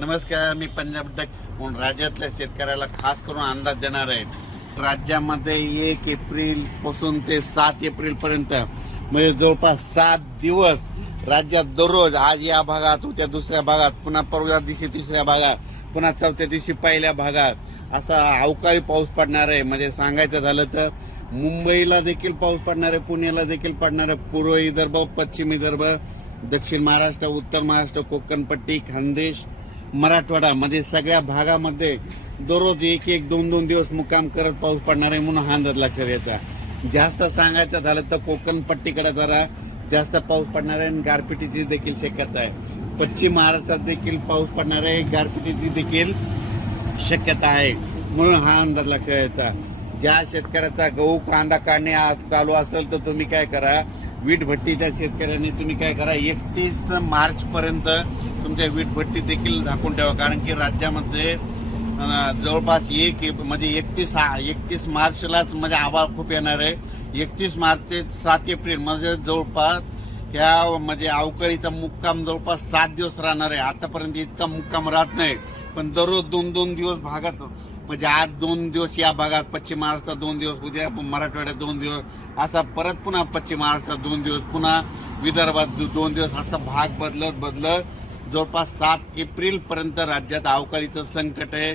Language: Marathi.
नमस्कार मी पंजाब डक म्हणून राज्यातल्या शेतकऱ्याला खास करून अंदाज देणार आहे. राज्यामध्ये एक एप्रिलपासून ते सात एप्रिल पर्यंत म्हणजे जवळपास सात दिवस राज्यात दररोज आज या भागात उद्या दुसऱ्या भागात पुन्हा परवा दिवशी तिसऱ्या भागात पुन्हा चौथ्या दिवशी पहिल्या भागात. असा अवकाळी पाऊस पडणार आहे. म्हणजे सांगायचं झालं तर मुंबईला देखील पाऊस पडणार आहे पुण्याला देखील पडणार आहे. पूर्व विदर्भ पश्चिम विदर्भ दक्षिण महाराष्ट्र उत्तर महाराष्ट्र कोकणपट्टी खानदेश मराठवाडामध्ये सगळ्या भागामध्ये दररोज एक एक दोन दोन दिवस मुक्काम करत पाऊस पडणार आहे म्हणून हा अंदाज लक्षात यायचा जास्त सांगायचं झालं तर कोकणपट्टीकडे जरा जास्त पाऊस पडणार आहे आणि गारपिटीची देखील शक्यता आहे. पश्चिम महाराष्ट्रात देखील पाऊस पडणार आहे गारपिटीची देखील शक्यता आहे म्हणून हा अंदाज लक्षात यायचा ज्या शेतकऱ्याचा गहू कांदा काढणे आज चालू असेल तर तुम्ही काय करा वीट भट्टीच्या शेतकऱ्यांनी तुम्ही काय करा एकतीस मार्चपर्यंत पर्यंत वीटभट्टी वीट भट्टी देखील झाकून ठेवा. कारण की राज्यामध्ये जवळपास एक एप- म्हणजे एकतीस एकतीस मार्चलाच म्हणजे आभाळ खूप येणार आहे. एकतीस मार्च ते सात एप्रिल म्हणजे जवळपास ह्या म्हणजे अवकाळीचा मुक्काम जवळपास सात दिवस राहणार आहे. आतापर्यंत इतका मुक्काम राहत नाही. पण दररोज दोन दोन दिवस भागात म्हणजे आज दोन दिवस या भागात पश्चिम महाराष्ट्रात दोन दिवस उद्या मराठवाड्यात दोन दिवस असा परत पुन्हा पश्चिम महाराष्ट्रात दोन दिवस पुन्हा विदर्भात दोन दिवस असा भाग बदलत बदलत जवळपास सात एप्रिल पर्यंत राज्यात अवकाळीचं संकट आहे.